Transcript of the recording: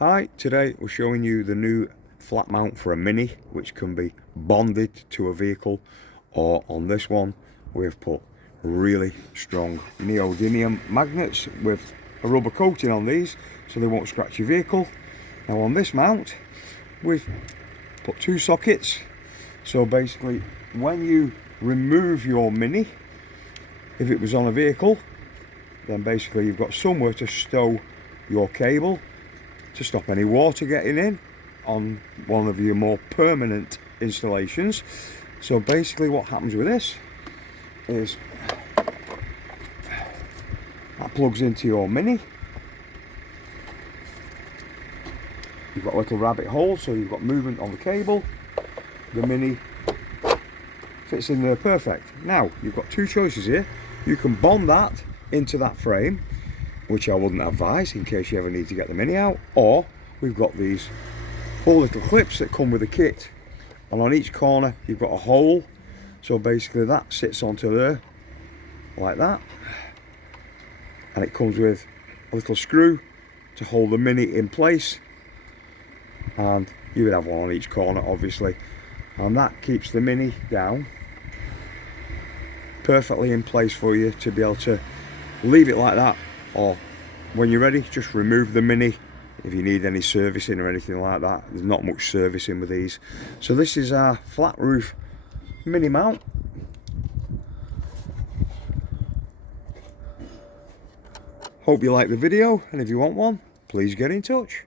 Hi, today we're showing you the new flat mount for a Mini, which can be bonded to a vehicle, or on this one we've put really strong neodymium magnets with a rubber coating on these so they won't scratch your vehicle. Now on this mount we've put two sockets, so basically when you remove your Mini, if it was on a vehicle, then basically you've got somewhere to stow your cable to stop any water getting in on one of your more permanent installations. So basically what happens with this is that plugs into your Mini. You've got a little rabbit hole, so you've got movement on the cable. The Mini fits in there perfect. Now you've got two choices here. You can bond that into that frame, which I wouldn't advise in case you ever need to get the Mini out, or we've got these 4 little clips that come with the kit, and on each corner you've got a hole, so basically that sits onto there like that, and it comes with a little screw to hold the Mini in place, and you would have one on each corner obviously, and that keeps the Mini down perfectly in place for you to be able to leave it like that, or when you're ready just remove the Mini if you need any servicing or anything like that. There's not much servicing with these. So this is our flat roof Mini mount. Hope you like the video, and if you want one, please get in touch.